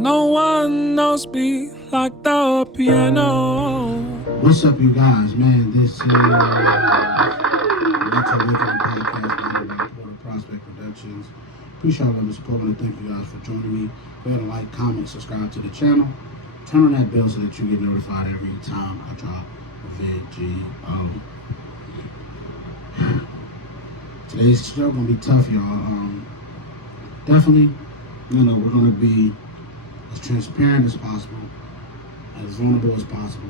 No one knows me like the piano. What's up, you guys? Man, this is Mental Awakening Podcast, by Porter Prospect Productions. Appreciate all of the support and thank you guys for joining me. Go ahead and like, comment, subscribe to the channel. Turn on that bell so that you get notified every time I drop a video. Today's show gonna be tough, y'all. Definitely, we're gonna be as transparent as possible, as vulnerable as possible,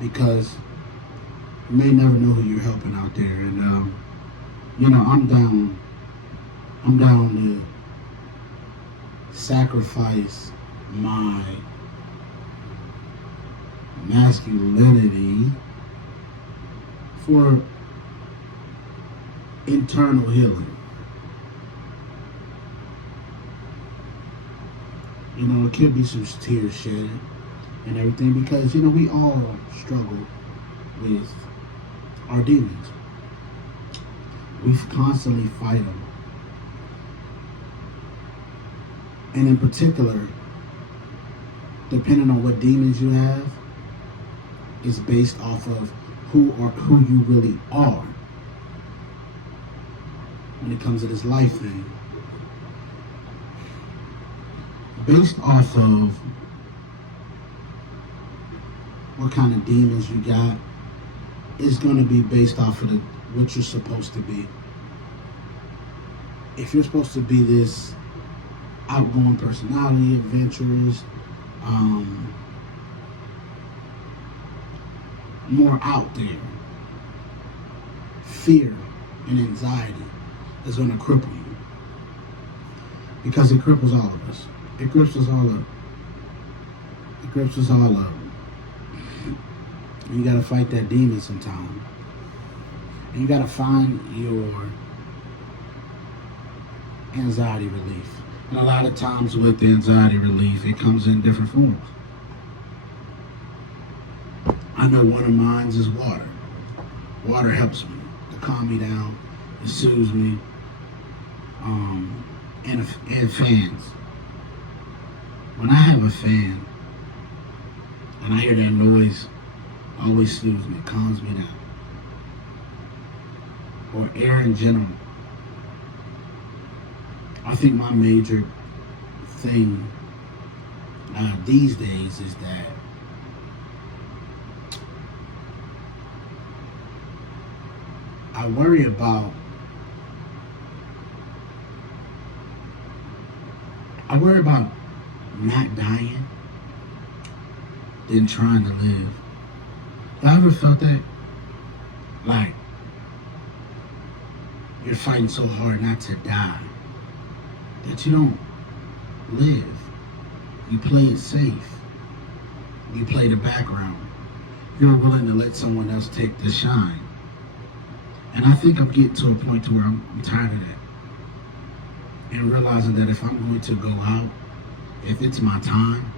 because you may never know who you're helping out there. And I'm down to sacrifice my masculinity for internal healing. It could be some tears shed and everything, because we all struggle with our demons. We constantly fight them, and in particular, depending on what demons you have, is based off of who you really are when it comes to this life thing. Based off of what kind of demons you got, is going to be based off of what you're supposed to be. If you're supposed to be this outgoing personality, adventurous, more out there, fear and anxiety is going to cripple you, because it cripples all of us. It grips us all up. It grips us all up. You gotta fight that demon sometime. And you gotta find your anxiety relief. And a lot of times with the anxiety relief, it comes in different forms. I know one of mine is water. Water helps me to calm me down. It soothes me. And fans. When I have a fan and I hear that noise, always soothes me, calms me down. Or air in general. I think my major thing these days is that I worry about not dying than trying to live. Have you ever felt that? Like, you're fighting so hard not to die that you don't live. You play it safe. You play the background. You're willing to let someone else take the shine. And I think I'm getting to a point to where I'm tired of that. And realizing that if I'm going to go out, if it's my time,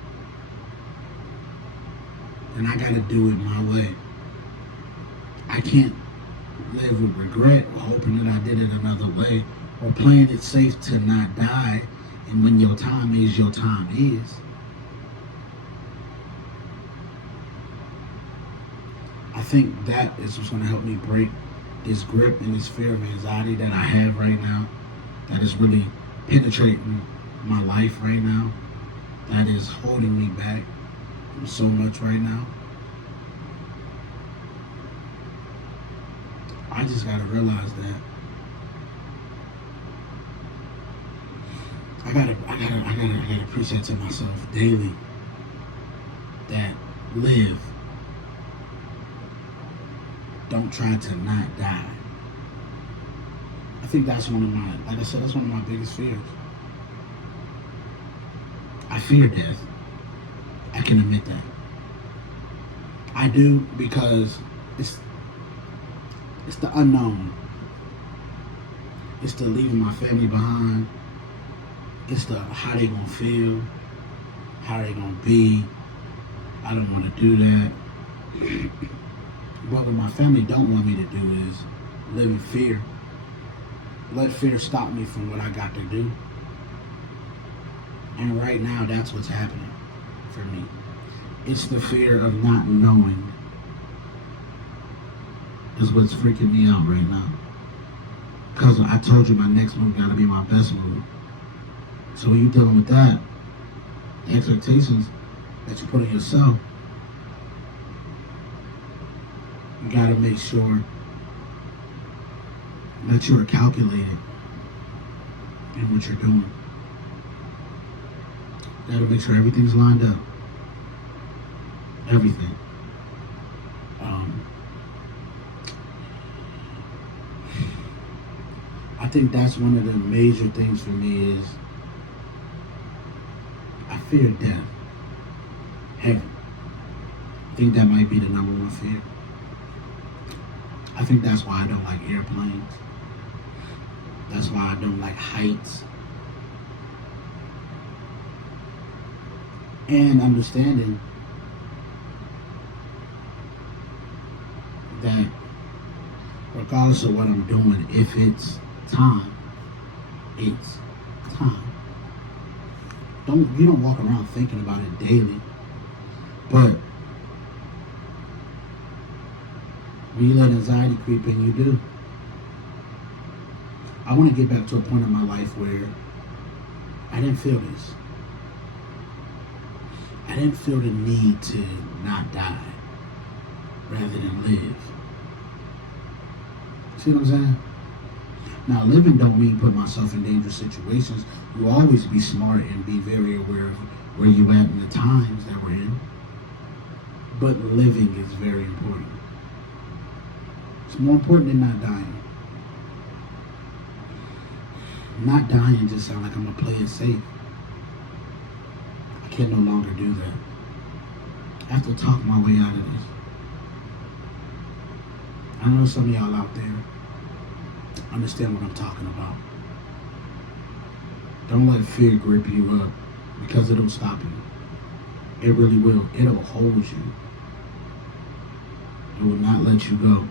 then I gotta do it my way. I can't live with regret or hoping that I did it another way, or playing it safe to not die, and when your time is, your time is. I think that is what's gonna help me break this grip and this fear of anxiety that I have right now, that is really penetrating my life right now, that is holding me back from so much right now. I just gotta realize that I gotta appreciate to myself daily that live. Don't try to not die. I think that's one of my, like I said, that's one of my biggest fears. I fear death. I can admit that. I do, because it's the unknown. It's the leaving my family behind. It's the how they gonna feel, how they gonna be. I don't want to do that. What my family don't want me to do is live in fear. Let fear stop me from what I got to do. And right now, that's what's happening for me. It's the fear of not knowing is what's freaking me out right now. Because I told you my next move got to be my best move. So when you're dealing with that, the expectations that you put on yourself, you got to make sure that you're calculated in what you're doing. You got to make sure everything's lined up. Everything. I think that's one of the major things for me is I fear death. Heaven. I think that might be the number one fear. I think that's why I don't like airplanes. That's why I don't like heights. And understanding that regardless of what I'm doing, if it's time, it's time. You don't walk around thinking about it daily, but when you let anxiety creep in, you do. I want to get back to a point in my life where I didn't feel this. I didn't feel the need to not die rather than live. See what I'm saying? Now, living don't mean put myself in dangerous situations. You always be smart and be very aware of where you at in the times that we're in. But living is very important. It's more important than not dying. Not dying just sounds like I'm going to play it safe. I can no longer do that. I have to talk my way out of this. I know some of y'all out there understand what I'm talking about. Don't let fear grip you up because it'll stop you. It really will. It'll hold you. It will not let you go.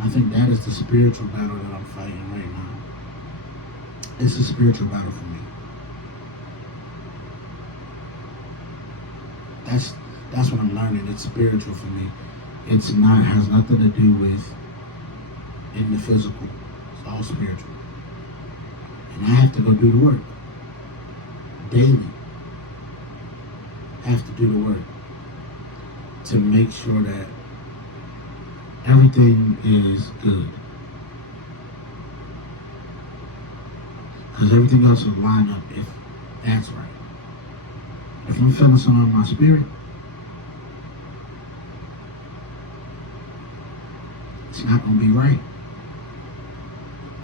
I think that is the spiritual battle that I'm fighting right now. It's a spiritual battle for me. That's what I'm learning. It's spiritual for me. It's not, has nothing to do with in the physical. It's all spiritual. And I have to go do the work. Daily. I have to do the work to make sure that everything is good. Because everything else will line up if that's right. If I'm feeling something in my spirit, it's not going to be right.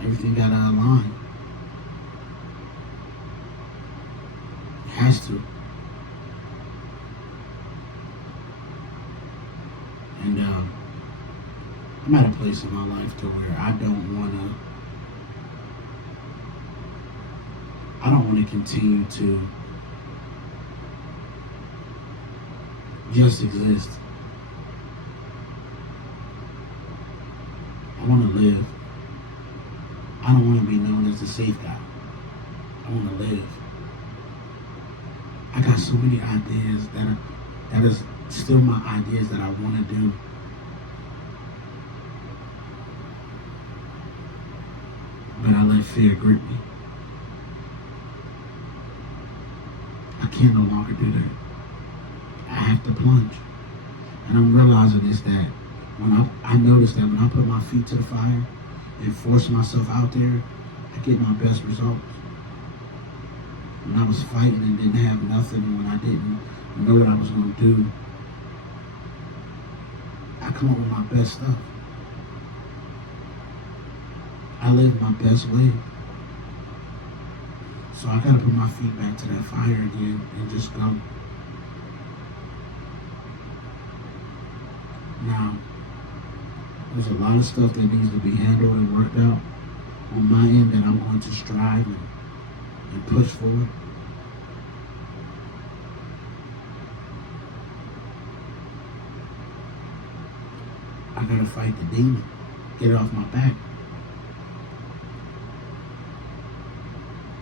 Everything got to align. It has to. And I'm at a place in my life to where I don't want to continue to just exist. I want to live. I don't want to be known as the safe guy. I want to live. I got so many ideas that is still my ideas that I want to do. But I let fear grip me. I can no longer do that. I have to plunge. And I'm realizing this, that when I notice that when I put my feet to the fire and force myself out there, I get my best results. When I was fighting and didn't have nothing, when I didn't know what I was going to do, I come up with my best stuff. I live my best way. So I gotta put my feet back to that fire again and just go. Now, there's a lot of stuff that needs to be handled and worked out on my end that I'm going to strive and push for. I gotta fight the demon, get it off my back.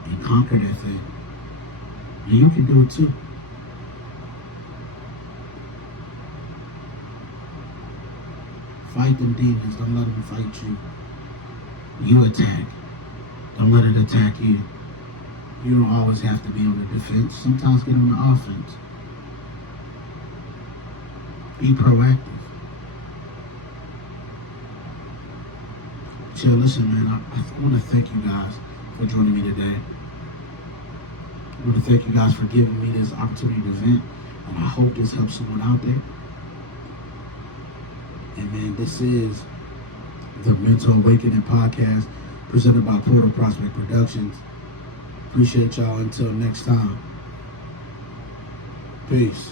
and conquer that thing. And you can do it too. Fight them demons. Don't let them fight you. You attack. Don't let it attack you. You don't always have to be on the defense. Sometimes get on the offense. Be proactive. Chill, listen, man, I want to thank you guys for joining me today. I want to thank you guys for giving me this opportunity to vent, and I hope this helps someone out there. And man, this is the Mental Awakening Podcast presented by Portal Prospect Productions. Appreciate y'all. Until next time. Peace.